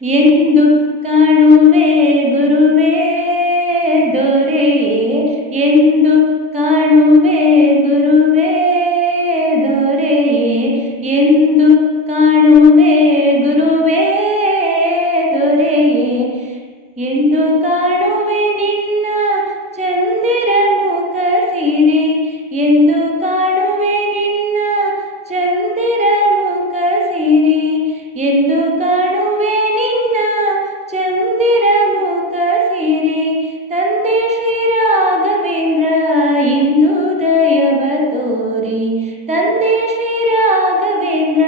ಎಂದು ಕಾಣುವೆ ಗುರುವೇ ದೊರೆಯೇ, ಎಂದು ಕಾಣುವೆ ಗುರುವೇ ದೊರೆಯೇ, ಎಂದು ಕಾಣುವೆ ಗುರುವೇ ದೊರೆಯೇ, ಎಂದು ಕಾಣುವೆ ನಿನ್ನ ಚಂದಿರ ಮುಖ ಸಿರಿ, ಎಂದು ಕಾಣುವೆ ನಿನ್ನ ಚಂದಿರ ಮುಖ ಸಿರಿ, ಎಂದು ಕಾಣುವೆ ನಿನ್ನ ಚಂದಿರ ಮುಖ ಸಿರಿ. ತಂದೆ ಶ್ರೀ ರಾಘವೇಂದ್ರ ಇಂದು ದಯವ ತೋರಿ, ತಂದೆ ಶ್ರೀ ರಾಘವೇಂದ್ರ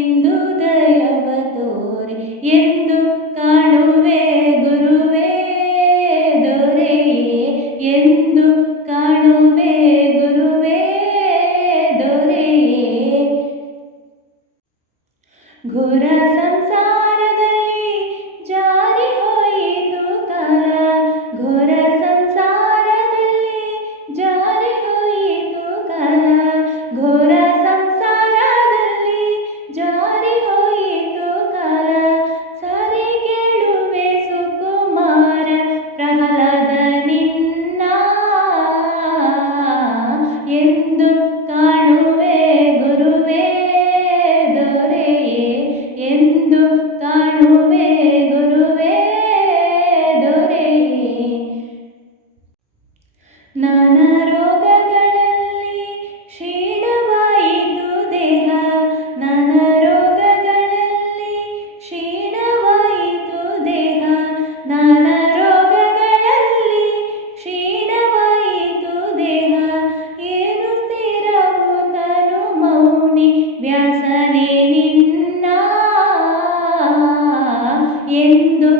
ಇಂದು ದಯವ ತೋರಿ, ಎಂದು ಕಾಣುವೆ ಗುರುವೇ ದೊರೆಯೇ, ಎಂದು ಕಾಣುವೆ ಗುರುವೇ ದೊರೆಯೇ. ಘೋರ ಸಂಸಾರದಲ್ಲಿ ಜಾರಿ ಹೋಯಿತು ಕಾಲ, ಘೋರ ಸಂಸಾರದಲ್ಲಿ ಜಾರಿ ಹೋಯಿತು ಕಾಲ, ಘೋರ ಸಂಸಾರದಲ್ಲಿ ಜಾರಿ ಹೋಯಿತು ಕಾಲ. ಸರಿ ಕೇಳುವೆ ಸುಕುಮಾರ ಪ್ರಹ್ಲಾದ ನಿನ್ನ, ಎಂದು ಕಾಣುವೆ ಗುರುವೇ ದೊರೆಯೇ, ಎಂದು ಕಾಣುವೆ ಗುರುವೇ ದೊರೆಯೇ. ನಾನಾ ರೋಗಗಳಲ್ಲಿ ಕ್ಷೀಣವಾಯಿತು ದೇಹ, ನಾನಾ ರೋಗಗಳಲ್ಲಿ ಕ್ಷೀಣವಾಯಿತು ದೇಹ, ನಾನಾ ರೋಗಗಳಲ್ಲಿ ಕ್ಷೀಣವಾಯಿತು ದೇಹ. ಏನು ಸ್ಥಿರವು ತನು ಮೌನಿ ವ್ಯಾಸನೇ ನಿನ್ನ, ಎಂದು